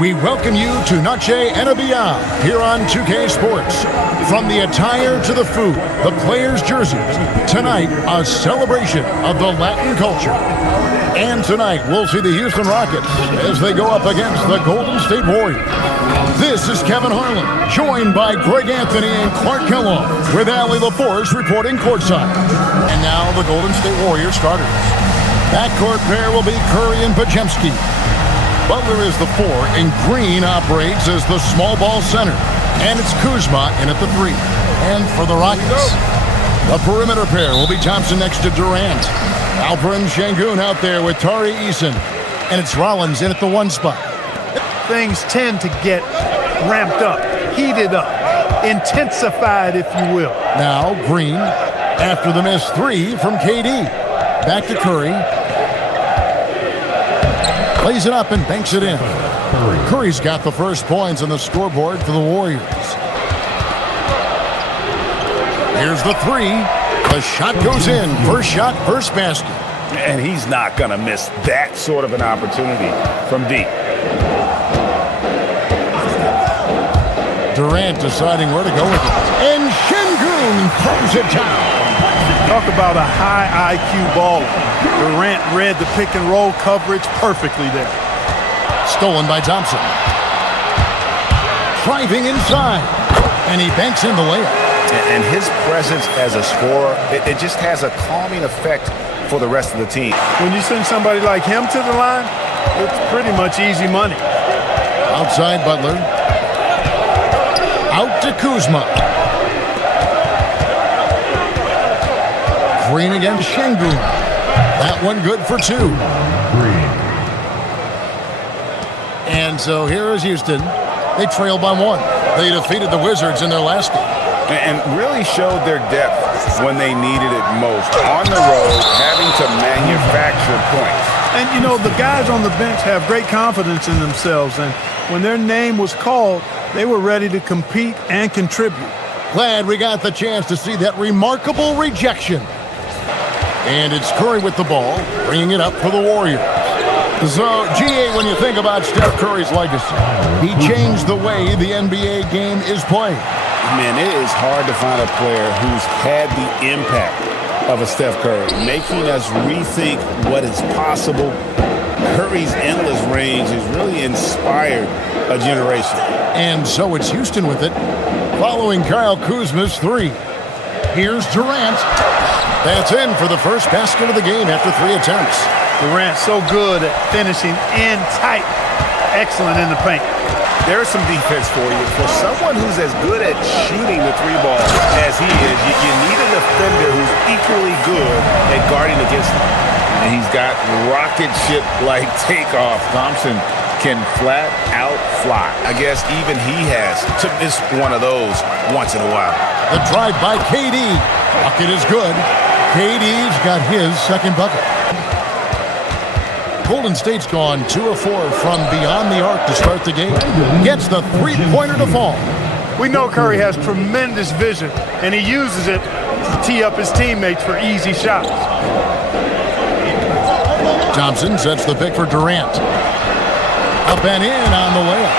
We welcome you to Noche and Beyond here on 2K Sports. From the attire to the food, the players' jerseys, tonight a celebration of the Latin culture. And tonight we'll see the Houston Rockets as they go up against the Golden State Warriors. This is Kevin Harlan, joined by Greg Anthony and Clark Kellogg, with Allie LaForce reporting courtside. And now the Golden State Warriors starters. Backcourt pair will be Curry and Podziemski. Butler is the 4, and Green operates as the small ball center. And it's Kuzma in at the 3. And for the Rockets, the perimeter pair will be Thompson next to Durant. Alperen Şengün out there with Tari Eason. And it's Rollins in at the 1 spot. Things tend to get ramped up, heated up, intensified, if you will. Now Green after the missed 3 from KD. Back to Curry. Plays it up and banks it in. Curry's got the first points on the scoreboard for the Warriors. Here's the 3. The shot goes in. First shot, first basket. And he's not going to miss that sort of an opportunity from deep. Durant deciding where to go with it. And Şengün throws it down. Talk about a high IQ baller. Durant read the pick and roll coverage perfectly there. Stolen by Thompson. Driving inside. And he banks in the layup. And his presence as a scorer, it just has a calming effect for the rest of the team. When you send somebody like him to the line, it's pretty much easy money. Outside Butler. Out to Kuzma. Green against Şengün. That one good for 2. And so here is Houston. They trail by 1. They defeated the Wizards in their last game. And really showed their depth when they needed it most. On the road, having to manufacture points. And, you know, the guys on the bench have great confidence in themselves. And when their name was called, they were ready to compete and contribute. Glad we got the chance to see that remarkable rejection. And it's Curry with the ball, bringing it up for the Warriors. So, GA, when you think about Steph Curry's legacy, he changed the way the NBA game is played. Man, it is hard to find a player who's had the impact of a Steph Curry, making us rethink what is possible. Curry's endless range has really inspired a generation. And so it's Houston with it, following Kyle Kuzma's 3. Here's Durant. That's in for the first basket of the game after 3 attempts. Durant so good at finishing in tight. Excellent in the paint. There's some defense for you. For someone who's as good at shooting the 3 ball as he is, you need a defender who's equally good at guarding against him. And he's got rocket ship-like takeoff. Thompson can flat out fly. I guess even he has to miss one of those once in a while. The drive by KD. Bucket is good. KD's got his second bucket. Golden State's gone 2 of 4 from beyond the arc to start the game. Gets the 3-pointer to fall. We know Curry has tremendous vision, and he uses it to tee up his teammates for easy shots. Thompson sets the pick for Durant. Up and in on the layup.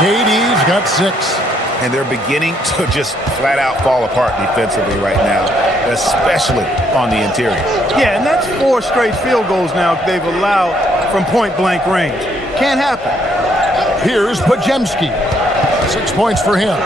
KD's got 6. And they're beginning to just flat out fall apart defensively right now, especially on the interior. Yeah, and that's 4 straight field goals now they've allowed from point-blank range. Can't happen. Here's Podziemski. 6 points for him.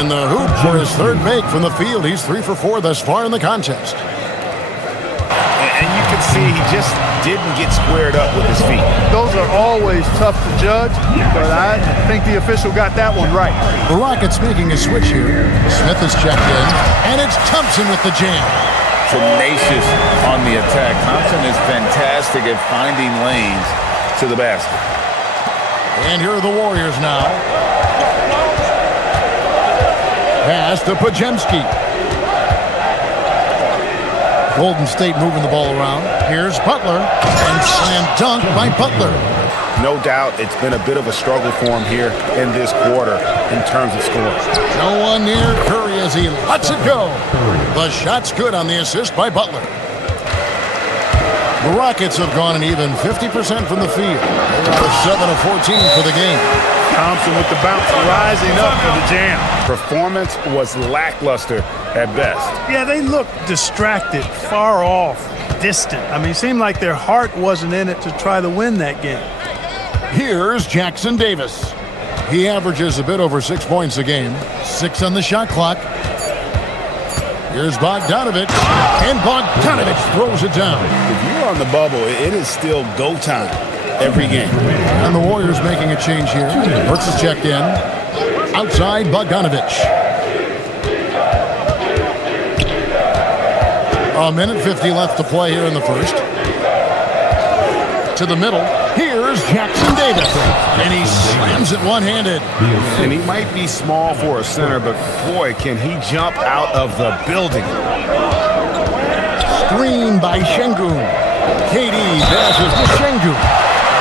In the hoop for his 3rd make from the field. He's 3 for 4 thus far in the contest. And you can see he just didn't get squared up with his feet. Those are always tough to judge, but I think the official got that one right. The Rockets making a switch here. Smith is checked in, and it's Thompson with the jam. Tenacious on the attack. Thompson is fantastic at finding lanes to the basket. And here are the Warriors now. Pass to Podziemski. Golden State moving the ball around. Here's Butler, and slam dunk by Butler. No doubt it's been a bit of a struggle for him here in this quarter in terms of scoring. No one near Curry as he lets it go. The shot's good on the assist by Butler. The Rockets have gone an even 50% from the field. They are 7 of 14 for the game. Thompson with the bounce, rising up for the jam. Performance was lackluster at best. Yeah, they looked distracted, far off, distant. I mean, it seemed like their heart wasn't in it to try to win that game. Here's Jackson Davis. He averages a bit over 6 points a game. 6 on the shot clock. Here's Bogdanovich, and Bogdanovich throws it down. If you're on the bubble, it is still go time every game. And the Warriors making a change here. Hurts is checked in. Outside, Bogdanovich. A minute 50 left to play here in the first. To the middle. Here's Jackson Davis. And he slams it one-handed. And he might be small for a center, but boy, can he jump out of the building. Screen by Şengün. KD passes to Şengün.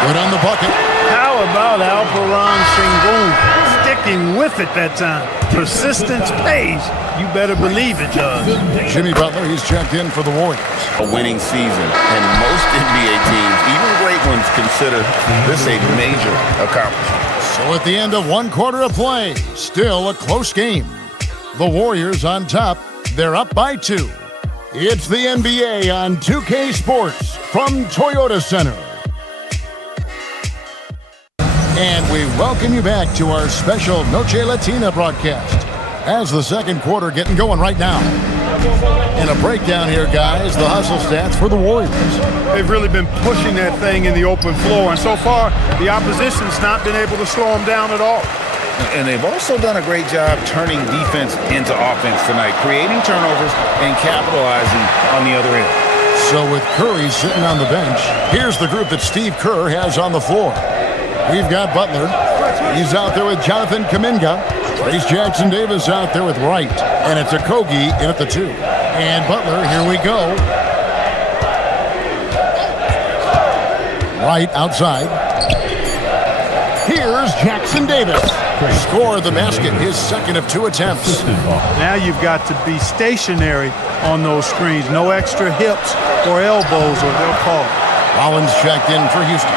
Good on the bucket. How about Alperen Şengün sticking with it that time? Persistence pays. You better believe it does. Jimmy Butler, he's checked in for the Warriors. A winning season, and most NBA teams, even great ones, consider this a major accomplishment. So at the end of one quarter of play, still a close game. The Warriors on top. They're up by 2. It's the NBA on 2K Sports from Toyota Center. And we welcome you back to our special Noche Latina broadcast as the second quarter getting going right now. In a breakdown here, guys, the hustle stats for the Warriors. They've really been pushing that thing in the open floor, and so far, the opposition's not been able to slow them down at all. And they've also done a great job turning defense into offense tonight, creating turnovers and capitalizing on the other end. So with Curry sitting on the bench, here's the group that Steve Kerr has on the floor. We've got Butler. He's out there with Jonathan Kuminga. Trace Jackson Davis out there with Wright. And it's Okogie in at the 2. And Butler, here we go. Wright outside. Here's Jackson Davis. Score the basket, his second of 2 attempts. Now you've got to be stationary on those screens. No extra hips or elbows or they'll fall. Rollins checked in for Houston.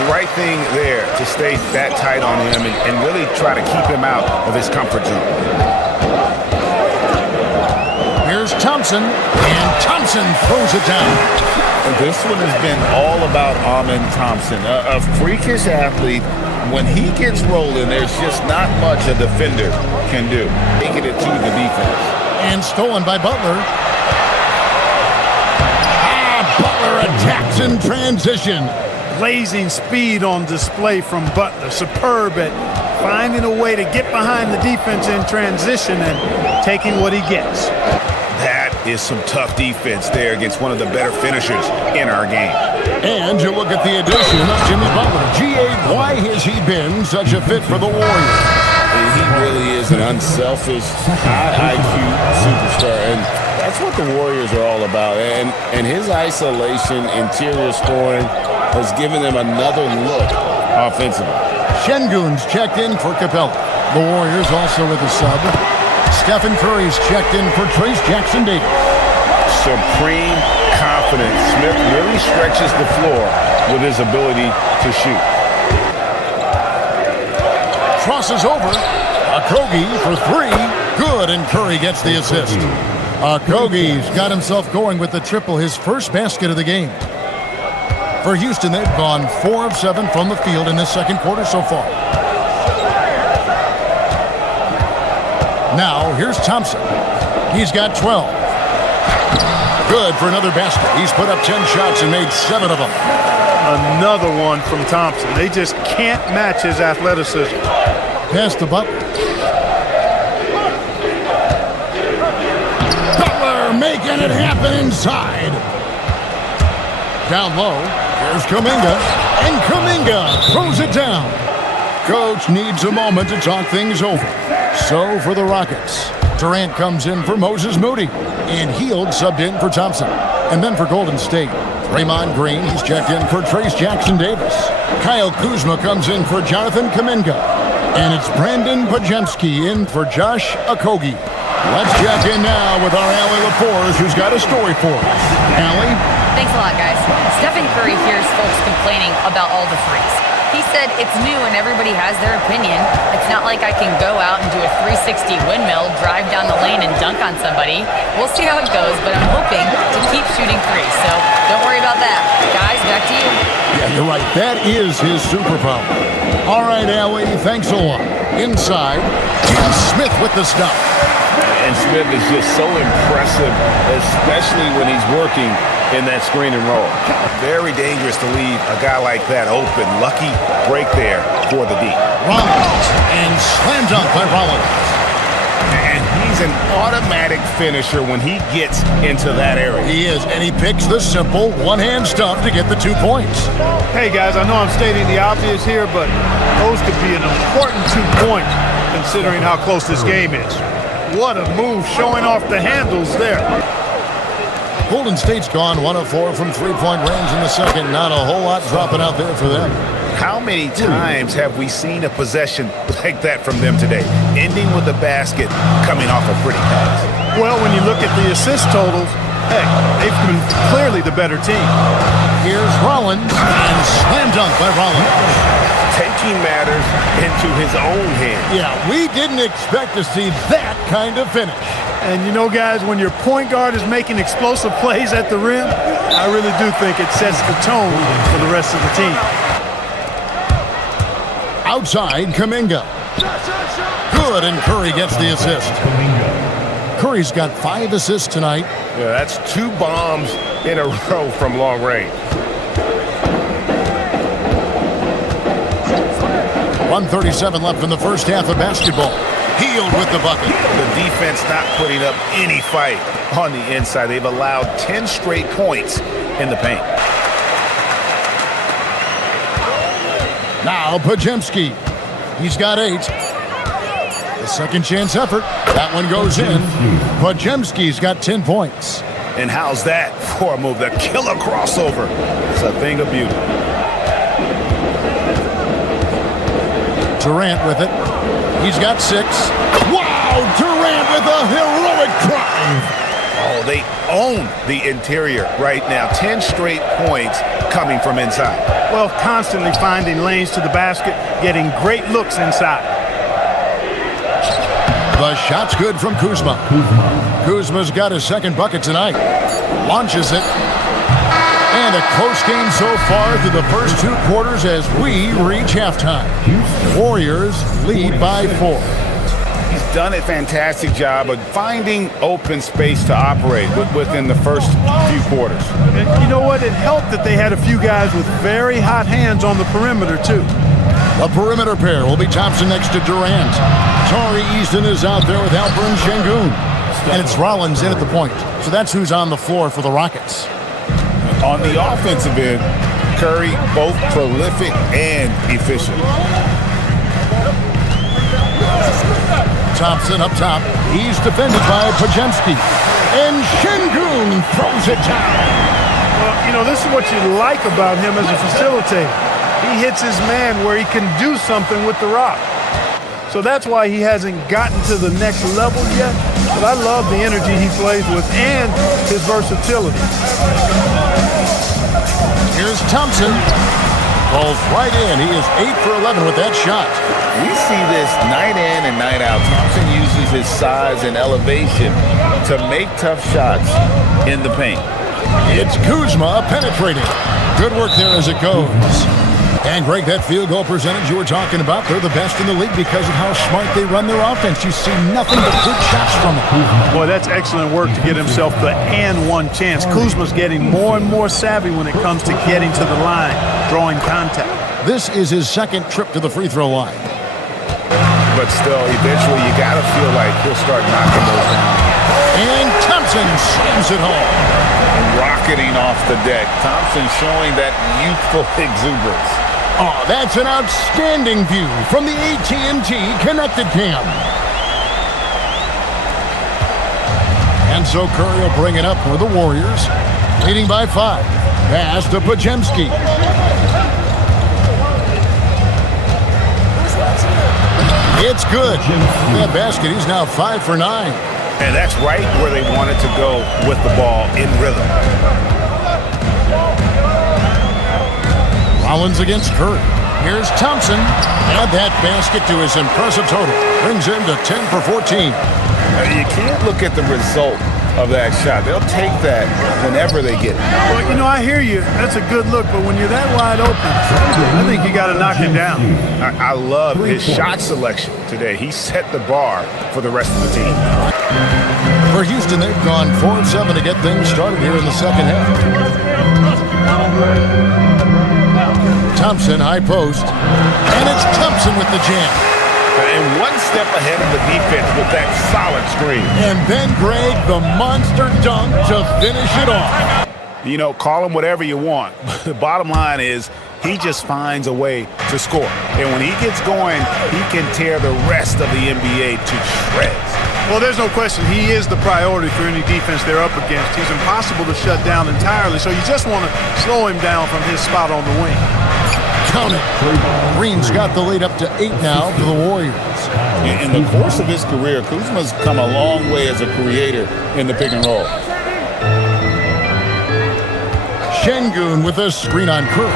The right thing there to stay that tight on him and really try to keep him out of his comfort zone. Here's Thompson, and Thompson throws it down. This one has been all about Amen Thompson, a freakish athlete. When he gets rolling, there's just not much a defender can do. Taking it to the defense. And stolen by Butler. Butler attacks in transition. Blazing speed on display from Butler. Superb at finding a way to get behind the defense in transition and taking what he gets. That is some tough defense there against one of the better finishers in our game. And you look at the addition of Jimmy Butler. G.A., why has he been such a fit for the Warriors? He really is an unselfish, high IQ superstar, and that's what the Warriors are all about. And his isolation, interior scoring, has given them another look offensively. Şengün's checked in for Capella. The Warriors also with a sub. Stephen Curry's checked in for Trace Jackson Davis. Supreme confidence. Smith really stretches the floor with his ability to shoot. Crosses over. Okogie for 3. Good, and Curry gets the assist. Okogie's got himself going with the triple, his first basket of the game. For Houston, they've gone 4 of 7 from the field in this second quarter so far. Now, here's Thompson. He's got 12. Good for another basket. He's put up 10 shots and made 7 of them. Another one from Thompson. They just can't match his athleticism. Pass to Butler. Butler making it happen inside. Down low. Here's Kuminga, and Kuminga throws it down. Coach needs a moment to talk things over. So for the Rockets, Durant comes in for Moses Moody, and Hield subbed in for Thompson. And then for Golden State, Draymond Green, he's checked in for Trace Jackson Davis. Kyle Kuzma comes in for Jonathan Kuminga. And it's Brandon Podziemski in for Josh Okogie. Let's check in now with our Allie LaForge, who's got a story for us. Allie? Thanks a lot, guys. Stephen Curry hears folks complaining about all the threes. He said it's new and everybody has their opinion. It's not like I can go out and do a 360 windmill, drive down the lane, and dunk on somebody. We'll see how it goes, but I'm hoping to keep shooting threes, so don't worry about that. Guys, back to you. Yeah, you're right. That is his superpower. All right, Allie, thanks a lot. Inside, Jim Smith with the stop. And Smith is just so impressive, especially when he's working in that screen and roll. Very dangerous to leave a guy like that open. Lucky break there for the D. Rollins, and slam dunk by Rollins. And he's an automatic finisher when he gets into that area. He is, and he picks the simple one-hand stuff to get the 2 points. Hey, guys, I know I'm stating the obvious here, but those could be an important 2 points considering how close this game is. What a move, showing off the handles there. Golden State's gone 1 of 4 from three-point range in the second. Not a whole lot dropping out there for them. How many times have we seen a possession like that from them today, ending with a basket coming off a pretty pass? Well, when you look at the assist totals, heck, they've been clearly the better team. Here's Rollins, and slam dunk by Rollins. Taking matters into his own hands. Yeah, we didn't expect to see that kind of finish. And you know, guys, when your point guard is making explosive plays at the rim, I really do think it sets the tone for the rest of the team. Outside, Kuminga. Good, and Curry gets the assist. Curry's got 5 assists tonight. Yeah, that's 2 bombs in a row from long range. 1:37 left in the first half of basketball. Healed with the bucket. The defense not putting up any fight on the inside. They've allowed 10 straight points in the paint. Now Podziemski. He's got 8. The second chance effort. That one goes in. Podziemski's got 10 points. And how's that for a move? The killer crossover. It's a thing of beauty. Durant with it. He's got 6. Wow! Durant with a heroic drive. Oh, they own the interior right now. 10 straight points coming from inside. Well, constantly finding lanes to the basket, getting great looks inside. The shot's good from Kuzma. Kuzma's got his second bucket tonight. Launches it. And a close game so far through the first 2 quarters as we reach halftime. Warriors lead by 4. He's done a fantastic job of finding open space to operate within the first few quarters. And you know what? It helped that they had a few guys with very hot hands on the perimeter, too. The perimeter pair will be Thompson next to Durant. Tari Easton is out there with Alperen Şengün. And it's Rollins in at the point. So that's who's on the floor for the Rockets. On the offensive end, Curry both prolific and efficient. Thompson up top. He's defended by Podziemski. And Şengün throws it down. Well, you know, this is what you like about him as a facilitator. He hits his man where he can do something with the rock. So that's why he hasn't gotten to the next level yet. But I love the energy he plays with and his versatility. Here's Thompson. Falls right in. He is 8 for 11 with that shot. We see this night in and night out. Thompson uses his size and elevation to make tough shots in the paint. It's Kuzma penetrating. Good work there as it goes. And Greg, that field goal percentage you were talking about, they're the best in the league because of how smart they run their offense. You see nothing but good shots from them. Boy, that's excellent work to get himself the and one chance. Kuzma's getting more and more savvy when it comes to getting to the line, drawing contact. This is his second trip to the free throw line. But still, eventually you got to feel like he'll start knocking those down. And Thompson slams it home. Rocketing off the deck. Thompson showing that youthful exuberance. Oh, that's an outstanding view from the AT&T Connected Cam. And so Curry will bring it up for the Warriors, leading by 5. Pass to Podziemski. It's good. That basket, he's now 5 for 9. And that's right where they wanted to go with the ball in rhythm. Rollins against Curry. Here's Thompson. Add that basket to his impressive total. Brings him to 10 for 14. You can't look at the result of that shot. They'll take that whenever they get it. Well, you know, I hear you. That's a good look, but when you're that wide open, I think you got to knock it down. I love his shot selection today. He set the bar for the rest of the team. For Houston, they've gone 4 of 7 to get things started here in the second half. Thompson, high post, and it's Thompson with the jam. And one step ahead of the defense with that solid screen. And then Greg, the monster dunk to finish it off. You know, call him whatever you want. The bottom line is he just finds a way to score. And when he gets going, he can tear the rest of the NBA to shreds. Well, there's no question. He is the priority for any defense they're up against. He's impossible to shut down entirely, so you just want to slow him down from his spot on the wing. Count it. Green's got the lead up to 8 now for the Warriors. In the course of his career, Kuzma's come a long way as a creator in the pick and roll. Şengün with a screen on Curry.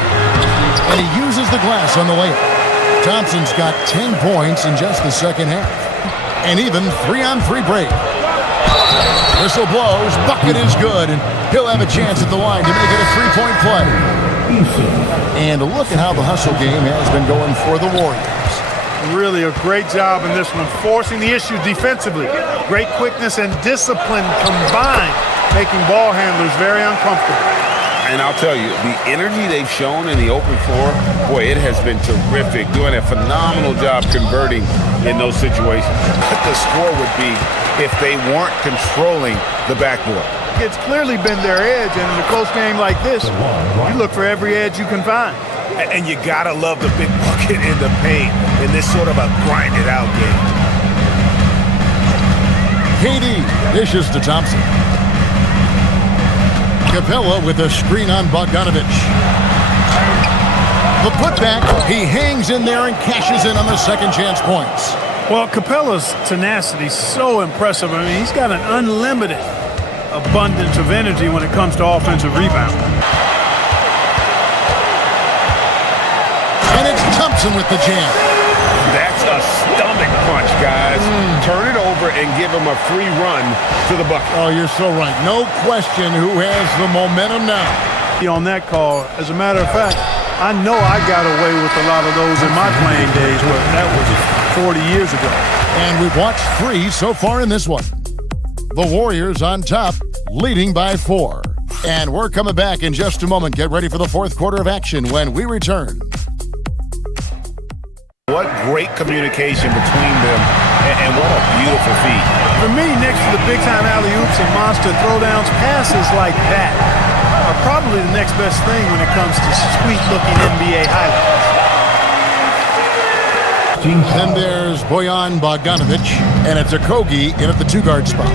And he uses the glass on the layup. Thompson's got 10 points in just the second half. And even 3-on-3 break. Whistle blows, bucket is good, and he'll have a chance at the line to make it a 3-point play. And look at how the hustle game has been going for the Warriors. Really a great job in this one, forcing the issue defensively. Great quickness and discipline combined, making ball handlers very uncomfortable. And I'll tell you, the energy they've shown in the open floor, boy, it has been terrific. Doing a phenomenal job converting in those situations. What the score would be if they weren't controlling the backboard. It's clearly been their edge, and in a close game like this, you look for every edge you can find. And you gotta love the big bucket in the paint in this sort of a grinded-out game. KD dishes to Thompson. Capella with a screen on Bogdanovic. The putback, he hangs in there and cashes in on the second chance points. Well, Capella's tenacity is so impressive. I mean, he's got an unlimited abundance of energy when it comes to offensive rebound. And it's Thompson with the jam. That's a stomach punch, guys. Turn it over and give him a free run to the bucket. Oh, you're so right. No question who has the momentum now. On that call, as a matter of fact, I know I got away with a lot of those in my playing days, but that was 40 years ago. And we've watched 3 so far in this one. The Warriors on top, leading by 4. And we're coming back in just a moment. Get ready for the fourth quarter of action when we return. What great communication between them, and what a beautiful feat. For me, next to the big-time alley-oops and monster throwdowns, passes like that are probably the next best thing when it comes to sweet-looking NBA highlights. Then there's Bojan Bogdanovic, and it's Okogie in at the 2-guard spot.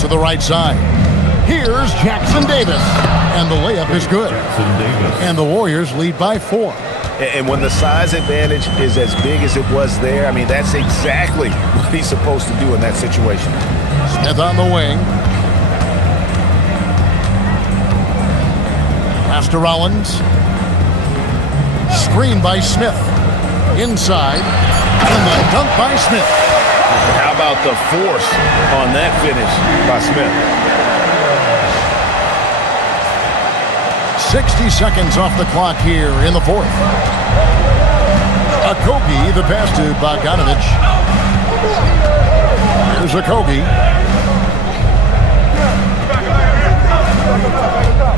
To the right side. Here's Jackson Davis, and the layup is good. And the Warriors lead by 4. And when the size advantage is as big as it was there, I mean, that's exactly what he's supposed to do in that situation. Smith on the wing. Pass to Rollins. Screen by Smith. Inside. And the dunk by Smith. How about the force on that finish by Smith? 60 seconds off the clock here in the fourth. Okogie, the pass to Bogdanovic. Here's Okogie.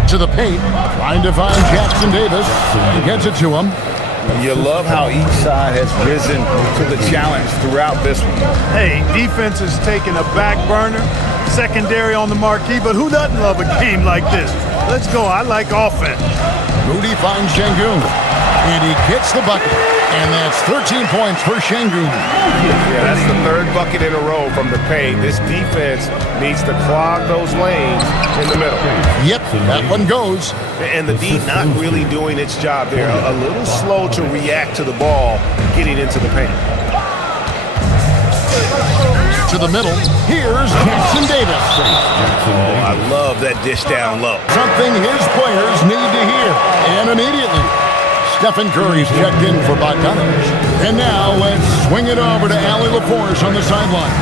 To the paint, trying to find Jackson Davis. He gets it to him. You love how each side has risen to the challenge throughout this one. Hey, defense is taking a back burner, secondary on the marquee, but who doesn't love a game like this? Let's go. I like offense. Moody finds Şengün, and he gets the bucket. And that's 13 points for Şengün. Yeah, that's the 3rd bucket in a row from the paint. This defense needs to clog those lanes in the middle. Yep, that one goes. And the D not really doing its job there. A little slow to react to the ball getting into the paint. To the middle, here's Jackson Davis. Oh, I love that dish down low. Something his players need to hear, and immediately. Stephen Curry's checked in for Bogdanovich. And now let's swing it over to Allie LaForce on the sideline.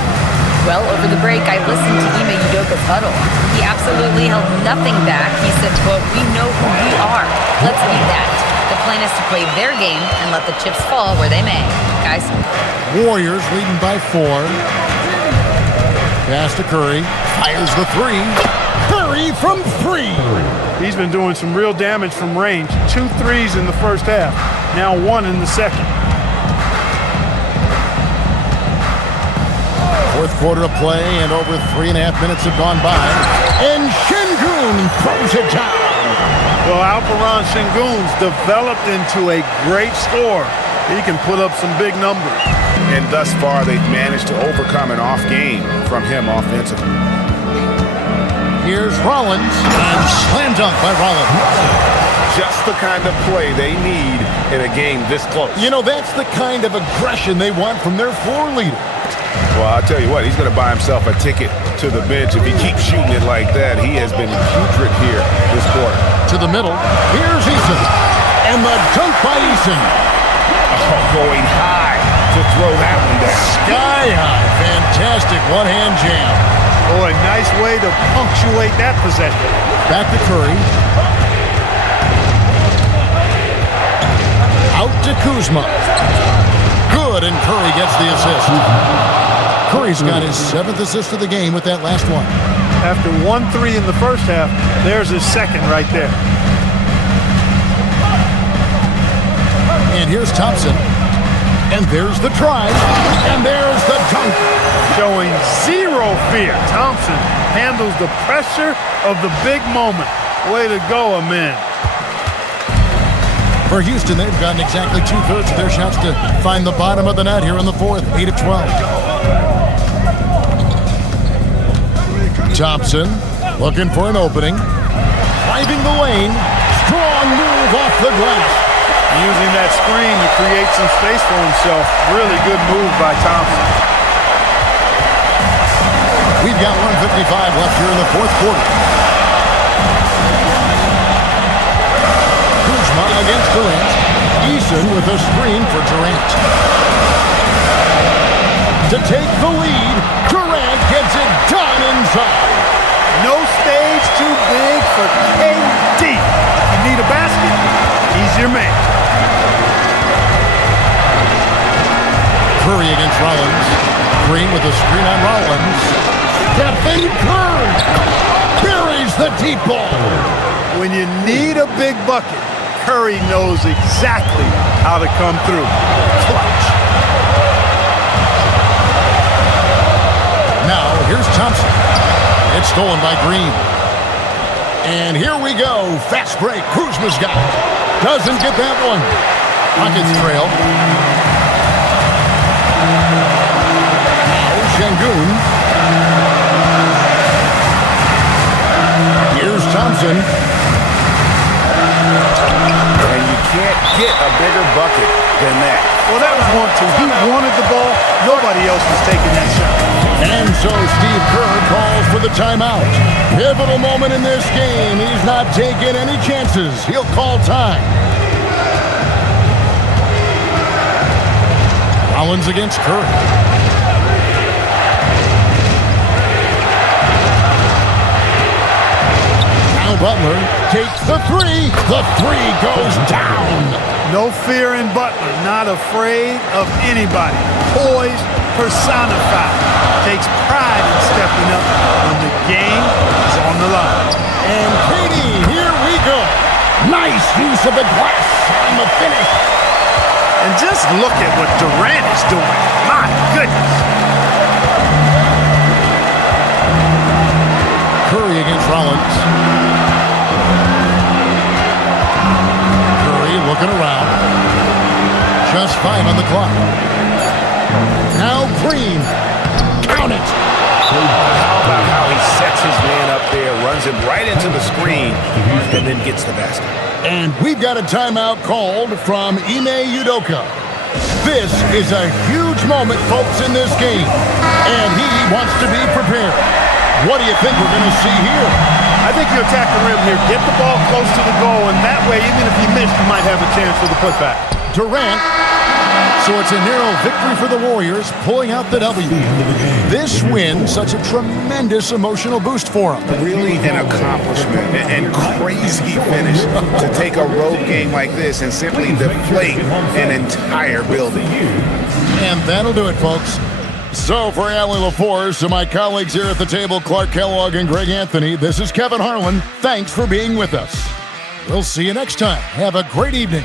Well, over the break, I listened to Ime Udoka's huddle. He absolutely held nothing back. He said, quote, "We know who we are. Let's be that." The plan is to play their game and let the chips fall where they may. Guys. Warriors leading by 4. Pass to Curry. Fires the 3. Curry from 3. He's been doing some real damage from range. 2 threes in the first half. Now 1 in the second. Fourth quarter of play, and over 3.5 minutes have gone by. And Şengün throws it down. Well, Alperen Şengün's developed into a great scorer. He can put up some big numbers. And thus far, they've managed to overcome an off game from him offensively. Here's Rollins, and slam dunk by Rollins. Just the kind of play they need in a game this close. You know, that's the kind of aggression they want from their floor leader. Well, I'll tell you what, he's going to buy himself a ticket to the bench. If he keeps shooting it like that, he has been putrid here this quarter. To the middle, here's Eason. And the dunk by Eason. Oh, going high to throw that one down. Sky high. Fantastic one-hand jam. Boy, nice way to punctuate that possession. Back to Curry. Out to Kuzma. Good, and Curry gets the assist. Curry's got his 7th assist of the game with that last one. After 1-3 in the first half, there's his second right there. And here's Thompson. And there's the drive. And there's the dunk. Showing zero fear. Thompson handles the pressure of the big moment. Way to go, Amin. For Houston, they've gotten exactly 2/3 of their shots to find the bottom of the net here in the fourth, 8 of 12. Thompson looking for an opening. Driving the lane. Strong move off the glass. Using that screen to create some space for himself. Really good move by Thompson. We've got 1:55 left here in the fourth quarter. Kuzma against Durant. Eason with a screen for Durant. To take the lead, Durant gets it done inside. No stage too big for KD. You need a basket, he's your man. Curry against Rollins. Green with a screen on Rollins. Stephen Curry buries the deep ball. When you need a big bucket, Curry knows exactly how to come through. Clutch. Now, here's Thompson. It's stolen by Green. And here we go. Fast break. Kuzma's got it. Doesn't get that one. Rockets trail. Now, Şengün. Here's Thompson. And you can't get a bigger bucket than that. Well, that was 1-2. He wanted the ball. Nobody else was taking that shot. And so Steve Kerr calls for the timeout. Pivotal moment in this game. He's not taking any chances. He'll call time. Rollins against Curry. Now Butler takes the 3. The 3 goes down. No fear in Butler. Not afraid of anybody. Poised, personified. Takes pride in stepping up when the game is on the line. And Katie, here we go. Nice use of the glass on the finish. And just look at what Durant is doing. My goodness. Curry against Rollins. Curry looking around. Just 5 on the clock. Now Green. Count it. How about how he sets his man up there, runs him right into the screen, and then gets the basket. And we've got a timeout called from Ime Udoka. This is a huge moment, folks, in this game. And he wants to be prepared. What do you think we're going to see here? I think you attack the rim here. Get the ball close to the goal, and that way, even if you miss, you might have a chance for the putback. Durant. So it's a narrow victory for the Warriors, pulling out the W. This win, such a tremendous emotional boost for them. Really an accomplishment and crazy finish to take a road game like this and simply deflate an entire building. And that'll do it, folks. So for Allie LaForce and my colleagues here at the table, Clark Kellogg and Greg Anthony, this is Kevin Harlan. Thanks for being with us. We'll see you next time. Have a great evening.